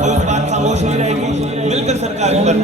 कोई उस बात खामोश नहीं रहेगी। मिलकर सरकार पर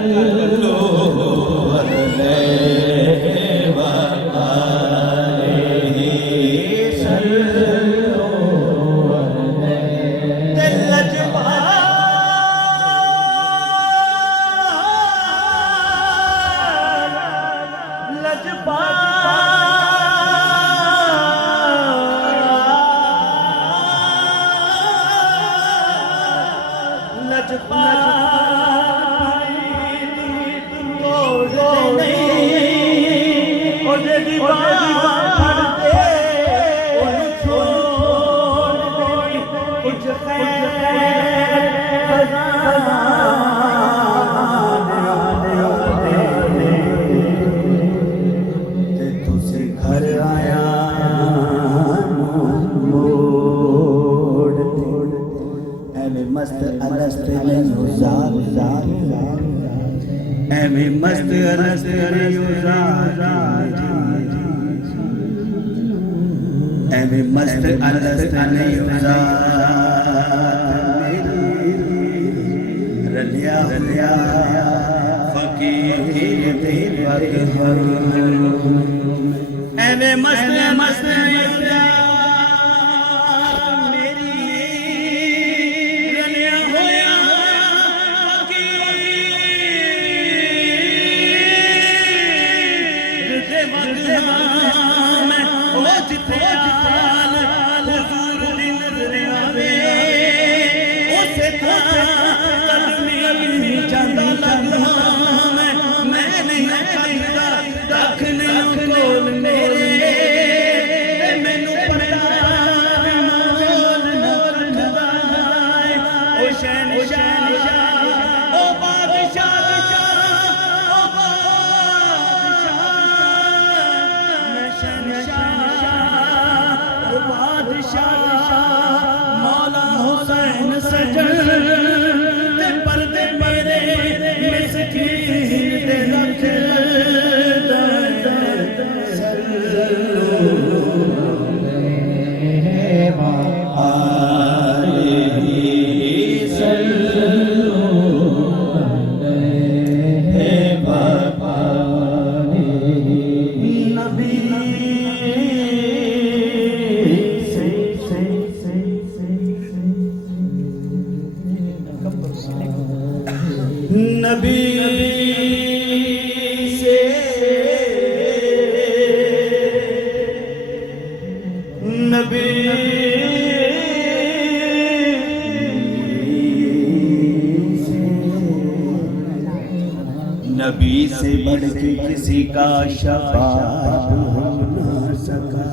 नबी से बढ़ के किसी का शफाअत हो न सका।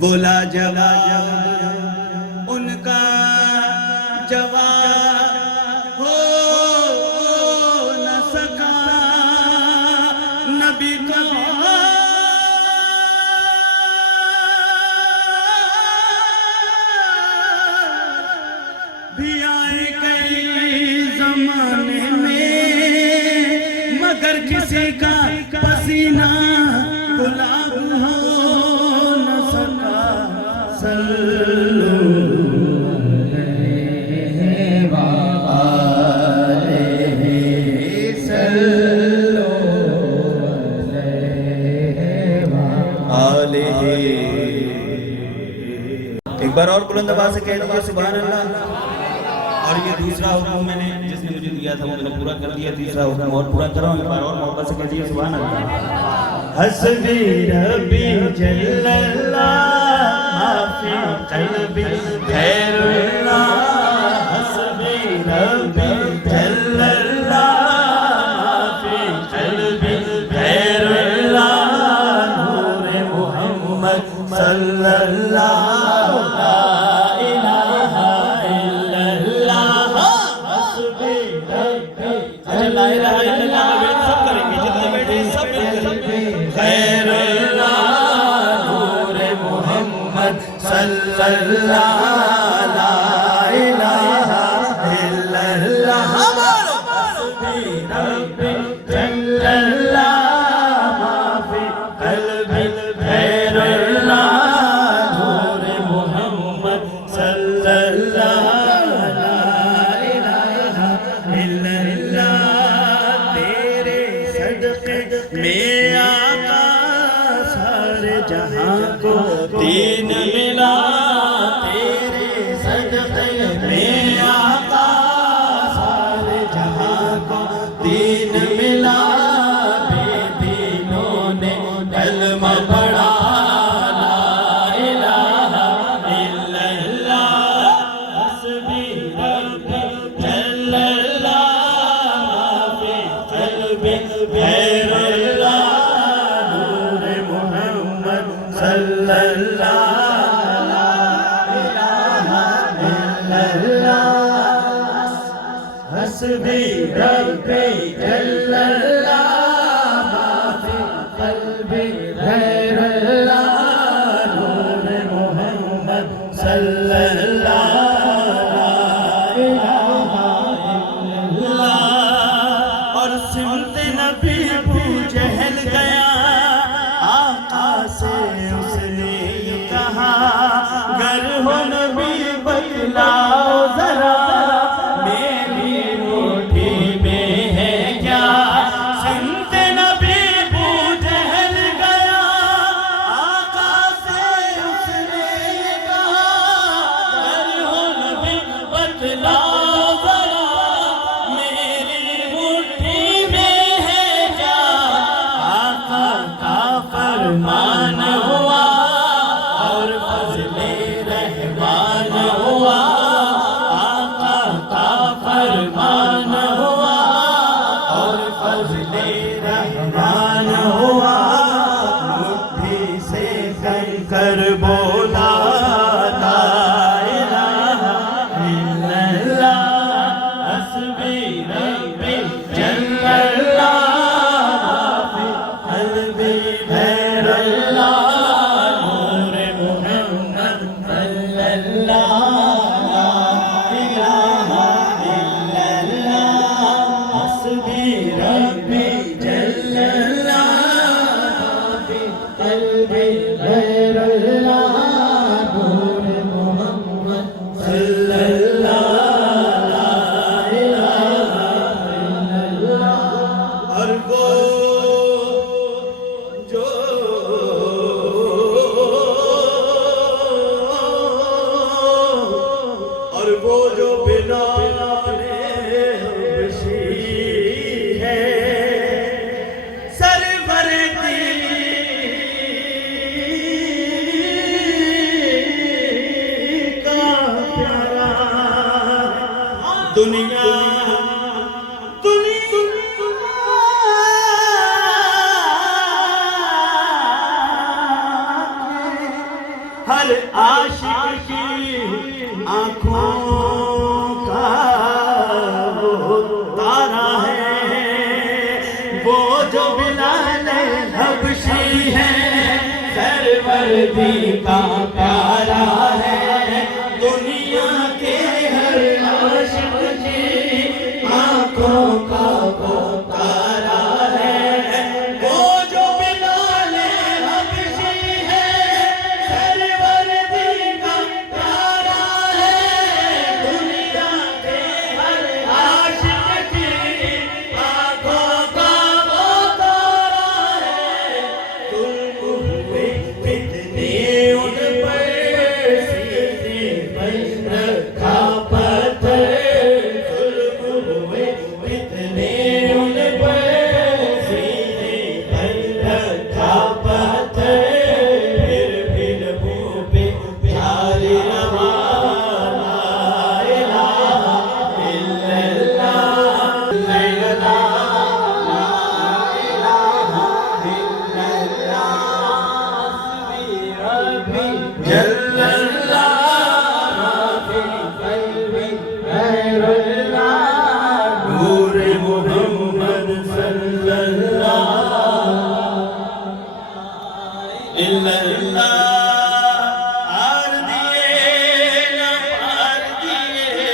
बोला जवाब उनका जवाब हो न सका। नबी को भी आए कई जमाने में, मगर किसी का पसीना गुलाब हो न सका। एक बार और बुलंद आवाज से कह दीजिए सुभान अल्लाह। और ये दूसरा हुक्म मैंने जिसने मुझे दिया था वो मैंने पूरा कर दिया। तीसरा हुक्म और पूरा कर रहा हूँ। एक बार और मोहब्बत से कह दीजिए सुभान अल्लाह। हस्बी रब्बी जल्लल्लाह माफी क़ल्बी खैरुल्लाह। हस्बी रब्बी जल्लल्लाह माफी क़ल्बी खैरुल्लाह। नूर मुहम्मद सल्लल्लाहु हस्बी रब्बी जल्लल्लाह माफी क़ल्बी गैरुल्लाह नूर मोहम्मद सल्लल्लाहु और सिमते नबी अबू जहल गया आका से उसने ये कहा गर हो नबी बतलाओ जरा मेरी मुट्ठी में है क्या सिमते नबी अबू जहल गया आका से उसने ये कहा गर हो नबी बतलाओ फरमान हुआ और फज़ले रहमान हुआ आका का फरमान हुआ और फज़ले रहमान हुआ मुट्ठी से कर बोला ला इलाहा इल्लल्लाह हस्बी रब्बी जल्लल्लाह माफी क़ल्बी और वो जो बिलाल-ए-हबशी है सरवर का प्यारा दुनिया हर आशिक की आँखों का वो तारा है वो जो बिलाल-ए-हबशी है सरवर्दी का प्यारा है दुनिया के हर आशिक की आँखों का वो तारा है वो जो बिलाल-ए-हबशी है सरवर्दी का प्यारा है दुनिया के हर आशिक की आँखों का वो तारा है तुम हुए कितने उन पर सीधे रखा पत्थर जुल्म हुए कितने उन पर सीधे रखा पत्थर फिर मुँह पे जारी रवाना इलाहा इल्लल्लाह ला इलाहा इल्लल्लाह हस्बी रब्बी जल्लल्लाह माफी क़ल्बी गैरुल्लाह नूर मोहम्मद सल्लल्लाहु इल्लल्लाह आर दिए न पार दिए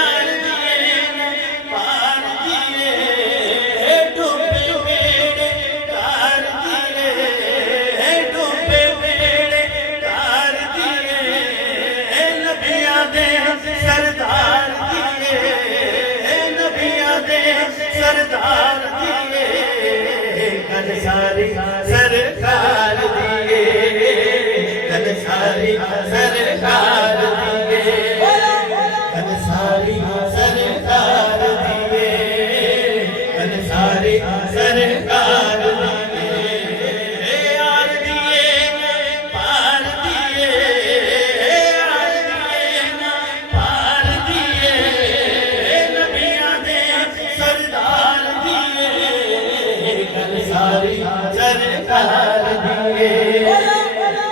आर दिए न पार दिए डूबे बेड़े तार दिए डूबे बेड़े तार दिए नबियां दे सरदार दिए नबियां दे सरदार दिए कल सारी सरकार दिए कल सारी सरकार दिए कल सारी सरकार दिए कल सारी सरकार दिए यार दिए पार दिए यार दिए पार दिए नबियां दे सरदार दिए कल सारी सरकार दिए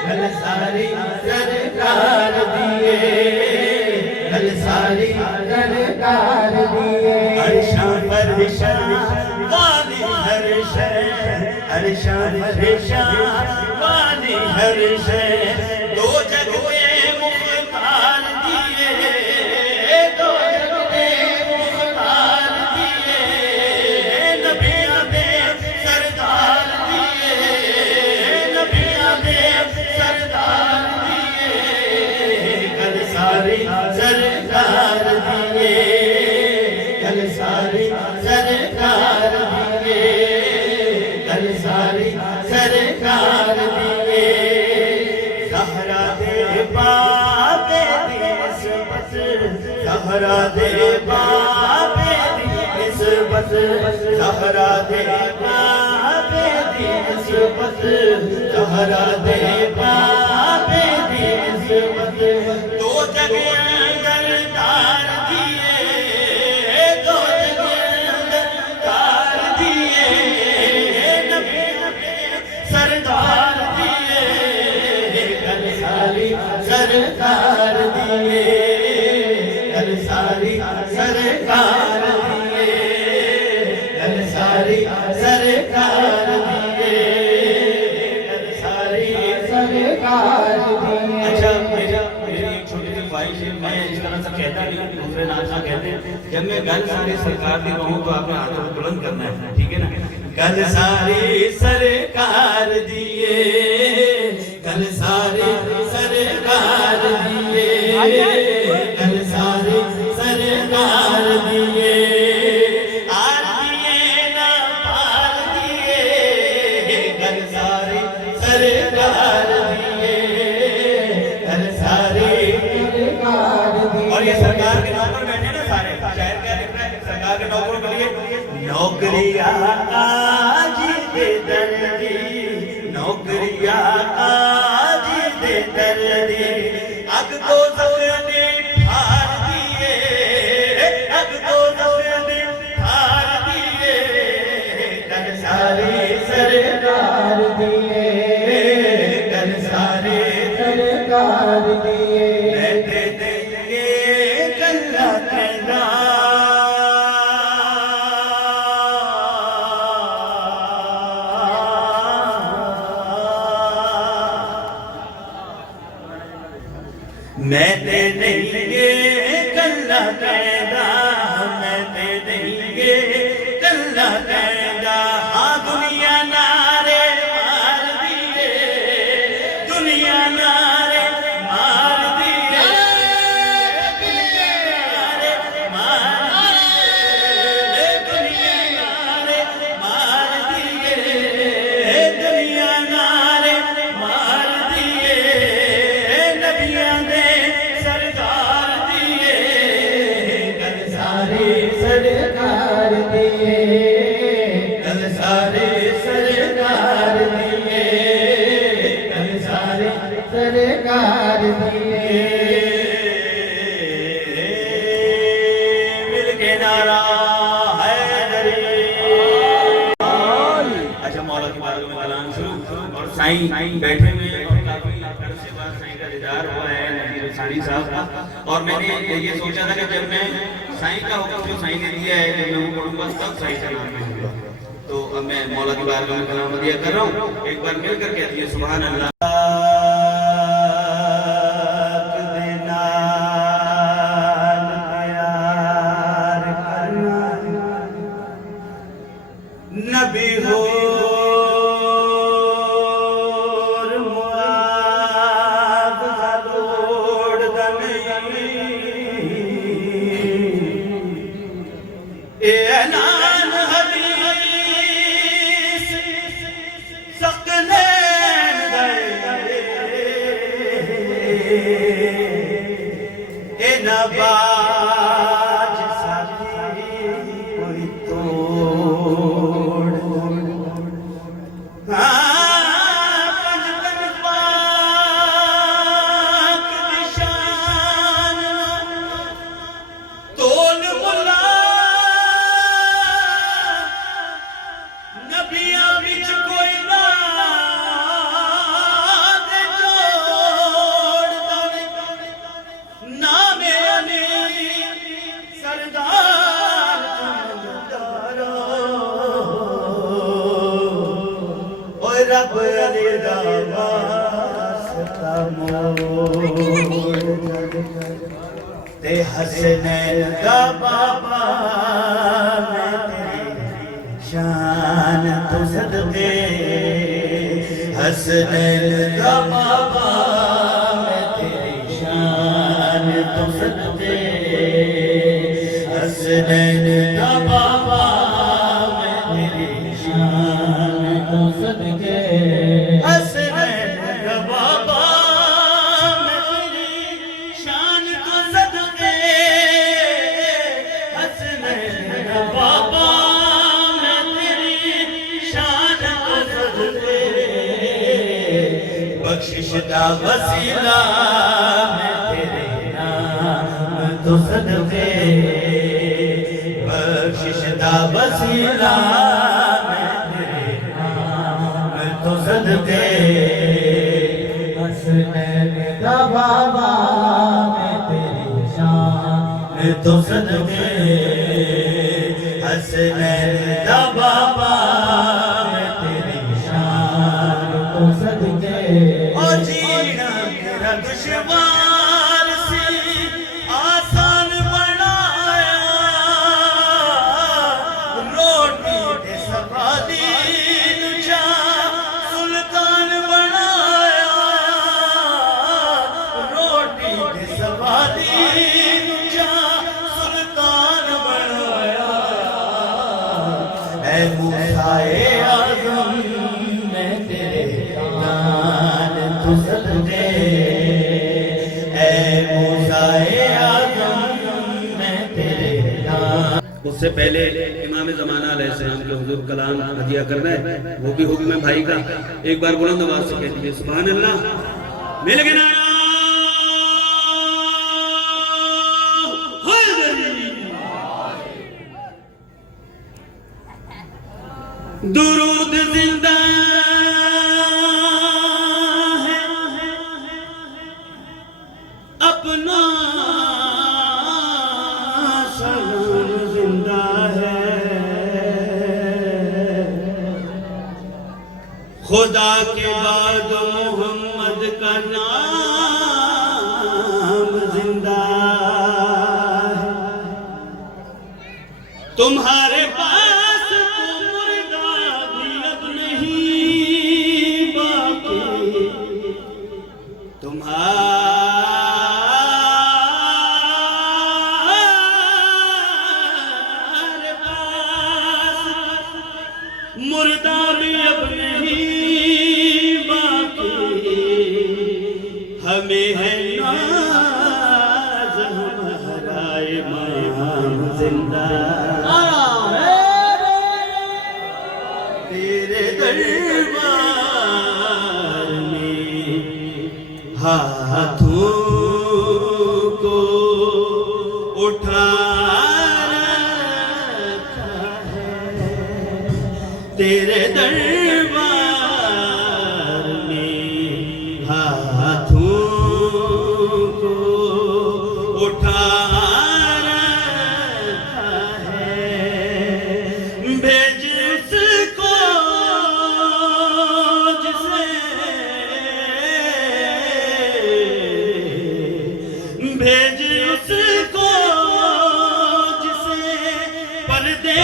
कल सारी सरकार दिए कल सारी सरकार दिए हर शाबानी हर शे दो जग में मुख्तार दिए दो जग में मुख्तार दिए नबियां दे सरदार दिए नबियां दे सरदार दिए कल सारे सरकार दिए कल सारे सरकार दिए कल सारे सरकार दिए सहरा दे बाबे निस्बत सहरा दे बाबे निस्बत सहरा दे बाबे निस्बत सहरा दे बाबे निस्बत दो जगह अंदर दिए दो जगह अंदर दिए नबी सरदार दिए कल सारी सरकार दिए कल सारी सरकार दिए कल सारी सरकार दिए कल सारी सरकार दिए। अच्छा मेरी एक छोटी सी ख्वाहिश है, मैं इस तरह से कहता नहीं, दूसरे नाचना कहते हैं, जब मैं गल सारी सरकार दी कहूँ तो आपने हाथों को बुलंद करना है, ठीक है ना। गल सारी सरकार दिए गल सारी सरकार दिए गल सारी सरकार दिए आर दिए ना पार दिए गल सारी सरकार दिए गल सारी सरकार दिए। और ये सरकार के नौकर बैठे ना सारे, शायर क्या लिख रहा है सरकार के नौकरों के लिए, नौकरियां आज दे दर्दी नौकरियां आज दे दर्दी अग तो सबने फाड़ दिए अग तो सबने फाड़ दिए कल सारे सरकार दिए कल सारे सरकार दिए रहते देंगे कल्ला कहना मैं दे देंगे कल्ला कहना मैं दे देंगे कल्ला कहना हाँ दुनिया नारे मार दिए दुनिया नारे मार दिए नारे मार दिए दुनिया नारे मार दिए दुनिया नारे मार दिए नबियां दे सरकार दिए कल सारे सरकार दिए कल सारे सरकार दिए कल सारे सरकार दिए मिल के नारा हैदरी। अच्छा मौला की बात में कलाम शुरू और साईं बैठे हुए हैं और काफी अरसे बाद साईं का दीदार हुआ है नजीर सानी साहब का, और मैंने ये सोचा था कि जब मैं साईं का हुक्म जो साईं ने दिया है जब मैं वो पढ़ूंगा तब साईं का नाम लूंगा, तो अब मैं मौला की बारगाह में कलाम अदिया कर रहा हूँ, एक बार मिलकर कहती है सुभान अल्लाह। नबी हो ऐलान हदीस सकलैन गए ए नबाज साथी कोई तोड़ रब अलदा वास्ता मोड़ ते हसनैन दा बाबा मैं तेरी शान तो सदके हसनैन दा बाबा मैं तेरी शान तो सदके हसनैन दा बाबा मैं तेरी शान तो सदके हसनैन दा बाबा मैं तेरी शान तो सदके हसनैन दा बाबा मैं तेरी शान तो सदके बख्शिश दा वसीला मैं तेरे नाम तो सदके बख्शिश दा वसीला मैं तेरे नाम तो सदके हसनैन दा बाबा मैं तेरी शान तो सदके हसनैन दा बाबा मैं तेरी शान तो सदके ओ जीना मेरा दुश्मन से आसान बनाया रोटी दे सवादी नुजा सुल्तान बनाया रोटी दे सवादी नुजा सुल्तान बनाया ऐ मूसाए आज़म मैं तेरे नाम तो सदके ऐ मूसाए आज़म मैं तेरे नाम। उससे पहले इमाम ज़माना अलैहिस्सलाम के हुजूर कलाम हदिया करना है, वो भी हुक्म है भाई का। एक बार बुलंद आवाज से कह दीजिए सुभान अल्लाह। मिल गया दुरूद जिंदा है अपना सलाम जिंदा है खुदा के बाद मोहम्मद का नाम जिंदा है तुम्हारे पास तुम्हारे पास मुर्दा भी अब नहीं बाकी हमें है नाज हमारा इमाम जिंदा तेरे दरबार में हाथों को उठा रखा है तेरे दरबार में हाथों को उठा रखा है भेज उसको जिसे भेज उसको जिसे पर्दे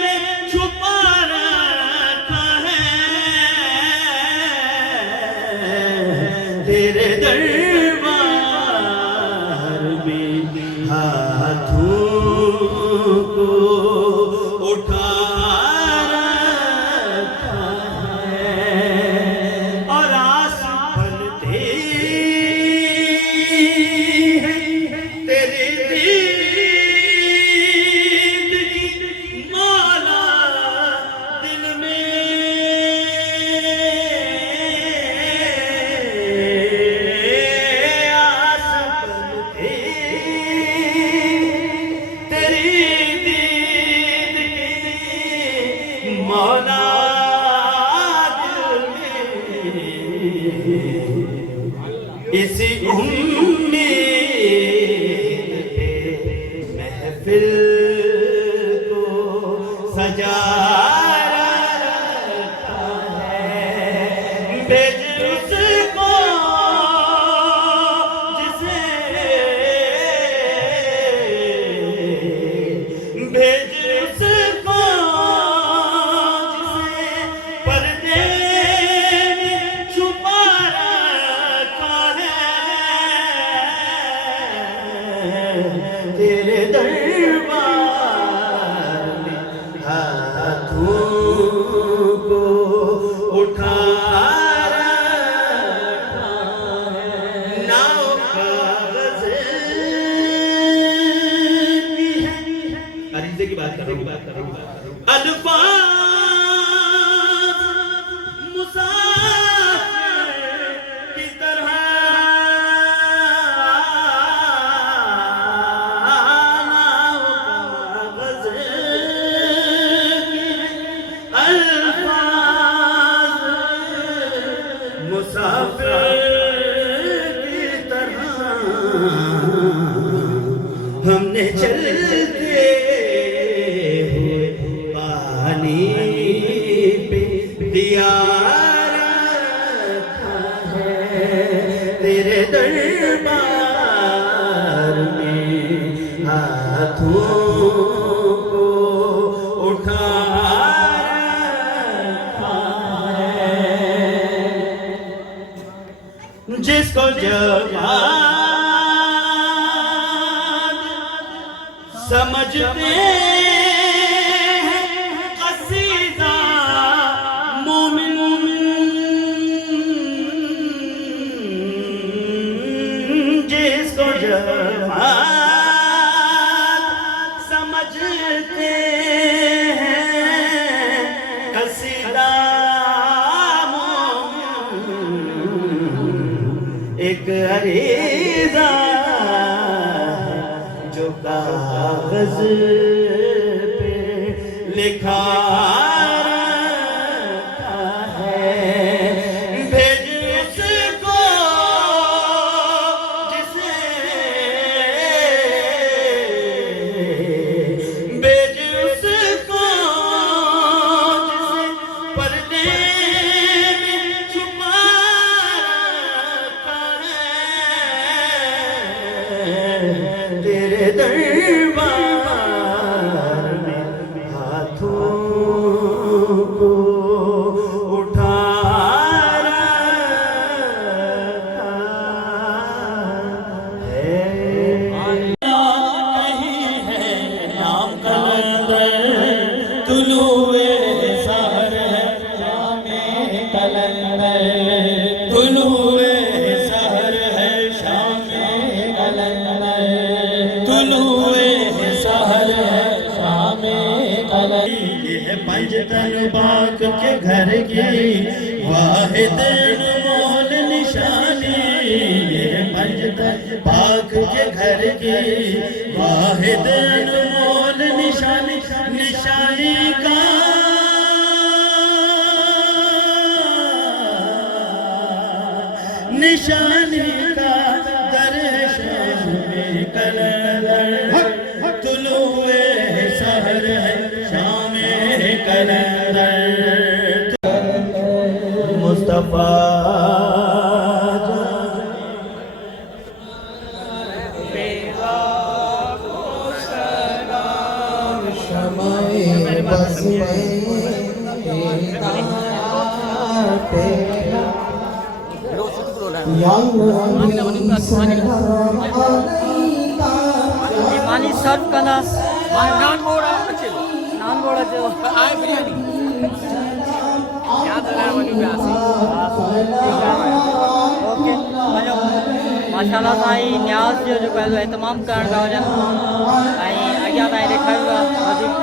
में छुपा रखा है तेरे दरबार में हाथों को उठा रखा है और आस बनते तेरे दीद की माला दिल में आस बनते तेरी दीद की मौला दिल में इसी उम्मीद पे महफिल को सजा रखा है भेज उसको जिसे भेज उसको जिसे पर्दे में छुपा रखा है तेरे दरबार में हाथों को उठा रखा है नाव कागज़ की है अरीज़े की बात कर रहा हूँ अल्फाज़ मुसाफिर की तरह नाव कागज़ की है अल्फाज़ मुसाफिर की तरह हमने चलते हुए पानी पे दिया रखा है तेरे दरबार में हाथों को उठा रखा है जिसको जवान समझते हैं कसीदा मोमिन जिसको जवान समझते हैं कसीदा मोमिन एक अरीज़ा जो कागज़ पे लिखा रखा है भेज उसको जिसे भेज उसको जिसे पर्दे में छुपा रखा है तेरे दरबार में हाथों को उठा रखा है नहीं है नाम कलंदर तुलुए सहर है शामे कलंदर तुलुए सहर है शामे कलंदर तुलुए सहर है शामे कलंदर ये है पंजतन बाग के घर की वाहिद मोल निशानी ये है पंजतन बाग के घर की वाहिद मोल निशानी निशानी का निशानी का दर्शन में कलंदर तुलुए सहर है शामे कलंदर मुस्तफा पानी सर्व करना नान बोड़ा जो आए बिरयानी याद रहा मनी प्यासी ओके हेलो माशाल्लाह साईं न्याज जो पहले एहतमाम करण का वजन आई अॻियां ताईं ॾेखारियो आहे वधीक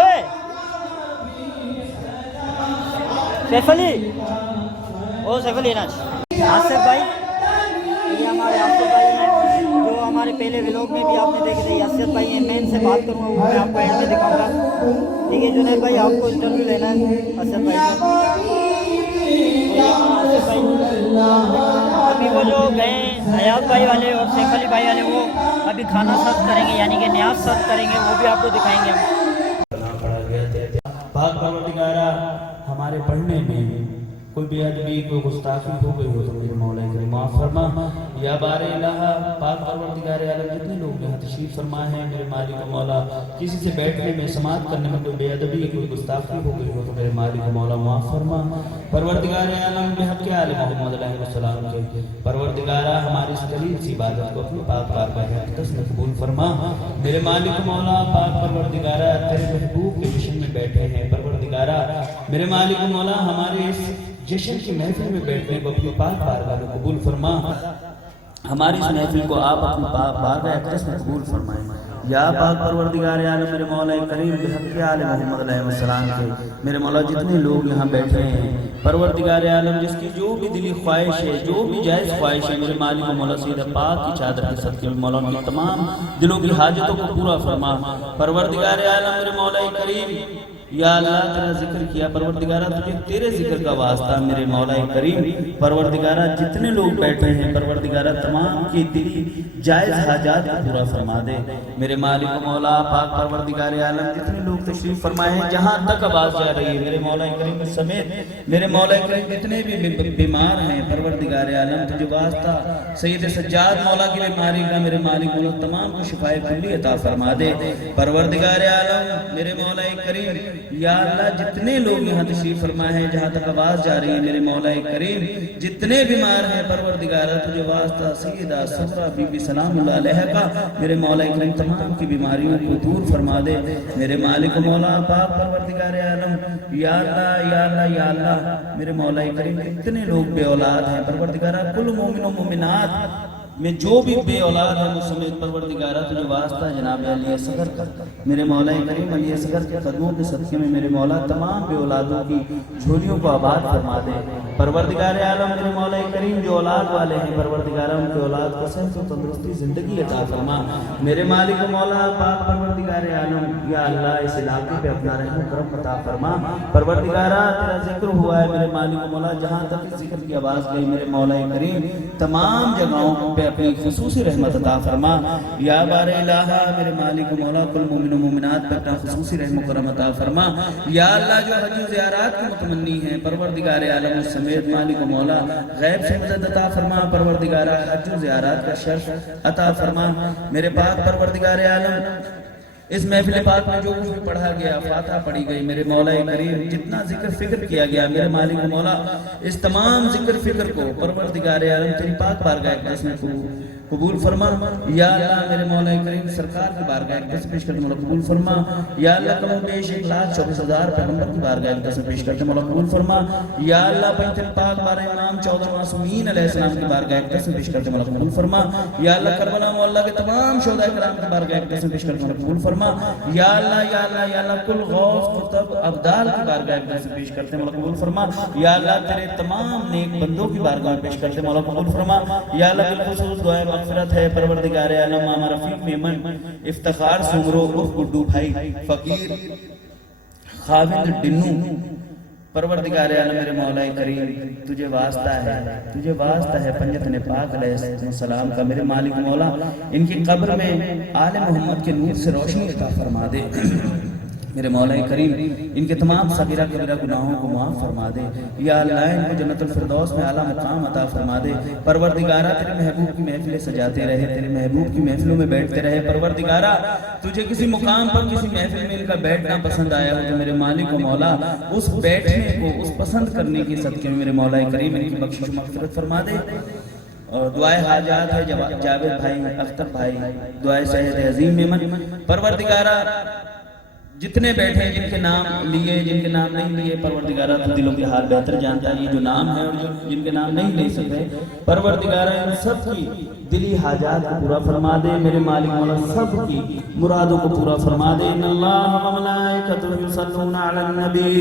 ओए सैफ अली ओ सैफ अली नाच आसिफ भाई ये हमारे आसिफ भाई हैं जो हमारे पहले व्लॉग में भी आपने देखे थे आसिफ भाई हैं मैं इनसे बात करूँगा वो मैं आपको एंड में दिखाऊंगा ठीक है जुनैद भाई आपको इंटरव्यू लेना है आसिफ भाई से अभी वो जो गए हयात भाई वाले और सैफ अली भाई वाले वो अभी खाना सर्व करेंगे यानी कि न्याज सर्व करेंगे वो भी आपको दिखाएंगे हम पाक परवरदिगारा हमारे पढ़ने में कोई बेअदबी कोई गुस्ताखी हो गई हो तो मेरे मौला करीम माफ़ फरमा। या बारे इलाहा पाक परवरदिगार आलम जितने लोग यहाँ तशरीफ फरमा हैं मेरे मालिक मौला किसी से बैठने में समाअत करने में कोई बेअदबी कोई गुस्ताखी हो गई हो तो मेरे मालिक मौला माफ़ फरमा। परवरदिगार आलम बेहक के आले मोहम्मद अलैहिस्सलाम के परवरदिगारा हमारी इस करीब सी इबादत को अपनी पाक बारगाह में अक़दस में कबूल फरमा। मेरे मालिक मौला पाक परवरदिगारा तेरे महबूब के जश्न में बैठे हैं परवरदिगारा मेरे मालिक मौला हमारे इस जश्न की महफिल में बैठने को अपनी पाक बारगाह में कबूल फरमा। हमारी इस महफिल को आप अपनी पाक बारगाह अक़दस में कबूल फरमाएं। या पाक परवरदिगार आलम मेरे मौला करीम बिहक़ आले मोहम्मद अलैहिस्सलाम के मेरे मौला जितने लोग यहाँ बैठे हैं परवरदिगार आलम जिसकी जो भी दिली ख्वाहिश है जो भी जायज़ ख्वाहिश है मेरे मालिक मौला सैयद पाक की चादर के सदक़े में मौला उनकी तमाम दिलों की हाजतों को पूरा फरमा। परवरदिगार आलम मेरे मौला करीम या अल्लाह तेरा जिक्र किया परवरदिगारा तुझे तेरे जिक्र का वास्ता मेरे मौला करीम परवरदिगारा जितने लोग बैठे हैं परवरदिगारा तमाम की दिली जायज़ हाजात को पूरा फरमा दे। मेरे मालिक मौला पाक परवरदिगार आलम जितने लोग तशरीफ फरमाए हैं जहाँ तक आवाज़ जा रही है मेरे मौला करीम समेत मेरे मौला करीम जितने भी बीमार हैं परवरदिगार आलम तुझे वास्ता सैयद सज्जाद मौला की बीमारी का मेरे मालिक मौला तमाम को शिफाए कुल्ली अता फरमा दे। परवरदिगार आलम मेरे मौला करीम या अल्लाह जितने लोग यहाँ तशरीफ फरमाए हैं जहाँ तक आवाज़ जा रही है मेरे मौला करीम जितने बीमार हैं परवरदिगारा तुझे वास्ता सैयदा सफरा बीबी सलामुल्लाह अलैहा का मेरे मौला करीम तमाम की बीमारियों को दूर फरमा दे। मेरे मालिक मौला पाक परवरदिगार आलम या अल्लाह या अल्लाह या अल्लाह मेरे मौला करीम कितने लोग बे औलाद हैं परवरदिगारा कुल मोमिन व मोमिनात में जो भी बे औलाद है मुझ समेत परवरदिगारा तुझे वास्ता जनाब अली असगर का मेरे मौला करीम अली असगर के कदमों के सदक़े में मेरे मौला तमाम बे औलादों की झोलियों को आबाद फरमा दे। परवरदिगार आलम मेरे मौला करीम जो औलाद वाले हैं परवरदिगारा उनके औलाद को सेहत और तंदुरुस्ती ज़िंदगी अता फरमा। मेरे मालिक मौला पाक परवरदिगार आलम या अल्लाह इस इलाके पे अपना रहम करम अता फरमा। परवरदिगारा तेरा जिक्र हुआ है मेरे मालिक मौला जहाँ तक इस जिक्र की आवाज़ गई मेरे मौला करीम तमाम जगहों पे अपनी खुसूसी रहमत अता फरमा। या बारे इलाहा मेरे मालिक मौला कुल मोमिन व मोमिनात पे अपना खुसूसी रहम करम अता फरमा। या अल्लाह जो हज ज़ियारत की मुतमन्नी है परवरदिगार आलम समेत मालिक मौला गैब से मदद अता फरमा। परवरदिगार हज ज़ियारत का शर्फ अता फरमा। मेरे पाक परवरदिगार आलम इस महफिल पाक में जो कुछ भी पढ़ा गया फातिहा पढ़ी गई मेरे मौला करीम जितना जिक्र फिक्र किया गया मेरे मालिक मौला इस तमाम जिक्र फिक्र को परवरदिगार आलम तेरी पाक बारगाह में तू कबूल फरमा। या अल्लाह मेरे मौला करीम सरकार की बारगाह में पेश करते मौला कबूल फरमा। या अल्लाह कम पेश 1,24,000 पैगंबर की बारगाह में पेश करते मौला कबूल फरमा। या अल्लाह पैंतीस पाक बारह इमाम 14 मासूमीन अलैहिस्सलाम की बारगाह में पेश करते मौला कबूल फरमा। या अल्लाह करबला मोहल्ला के तमाम शोहदा किराम की बारगाह में पेश करते मौला कबूल फरमा। या अल्लाह या अल्लाह या अल्लाह कुल गौस कुतुब अब्दाल की बारगाह में पेश करते मौला कबूल फरमा। या अल्लाह तेरे तमाम नेक बंदों की बारगाह में पेश करते मौला कबूल फरमा। या अल्लाह बिलखुसूस दुआ मग़फ़िरत है परवरदिगार आलम मामा रफीक मेमन इफ्तिखार सुमरो उर्फ गुड्डू भाई फकीर खाविद डिन्नू परवरदिगार आलम मेरे मौला करीम तुझे वास्ता है पंजतन पाक अलैहिस्सलाम का मेरे मालिक मौला इनकी कब्र में आले मोहम्मद के नूर से रोशनी अता फरमा दे। मेरे मौला करीम इनके तमाम सगीरा कबीरा गुनाहों को माफ़ फरमा दे। या अल्लाह इनको जन्नतुल फिरदौस में आला मकाम अता फरमा दे। परवरदिगारा तेरे महबूब की महफिलें सजाते रहे तेरे महबूब की महफिलों में बैठते रहे। परवरदिगारा तुझे किसी मुकाम पर किसी महफिल में इनका बैठना पसंद आया हो तो मेरे मालिक मौला उस बैठने को उस पसंद करने के सदक़े में मेरे मौला करीम इनकी बख्शिश मग़फ़िरत फरमा दे। और दुआए हाजात है जावेद भाई अख्तर भाई दुआए सैयद अजीम मेमन परवरदिगारा जितने बैठे जिनके नाम लिए जिनके नाम नहीं लिए परवरदिगारा तो दिलों के हाल बेहतर जानता है। ये जो नाम है और जो जिनके नाम नहीं ले सकते परवरदिगारा इन सब की दिली हाजात को पूरा फरमा दे। मेरे मालिक मौला सब की मुरादों को पूरा फरमा दे। इन्नल्लाह व मलाइकतुहु युसल्लूना अलन नबी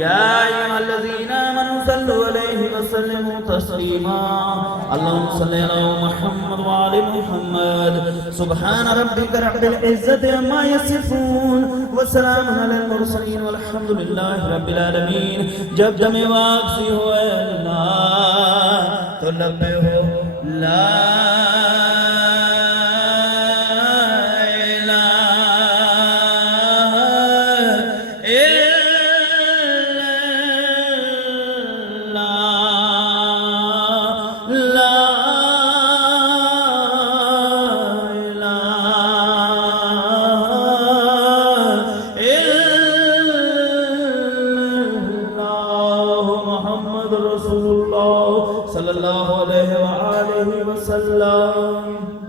या अय्युहल्लज़ीना आमनू सल्लु अलैहि व सल्लिमू तस्लीमा अल्लाहुम्मा सल्लि अला मुहम्मद व आलि मुहम्मद सुब्हान रब्बिका रब्बिल इज्जति अम्मा यसिफून व सलामुन अलल मुरसलीन वल्हम्दुलिल्लाहि रब्बिल आलमीन। जब जमे वाक़सी हो अल्लाह तो लब्बे हो ला इलाहा इल्लल्लाह। मुहम्मद रसूलुल्लाह सल्लल्लाहु अलैहि वसल्लम।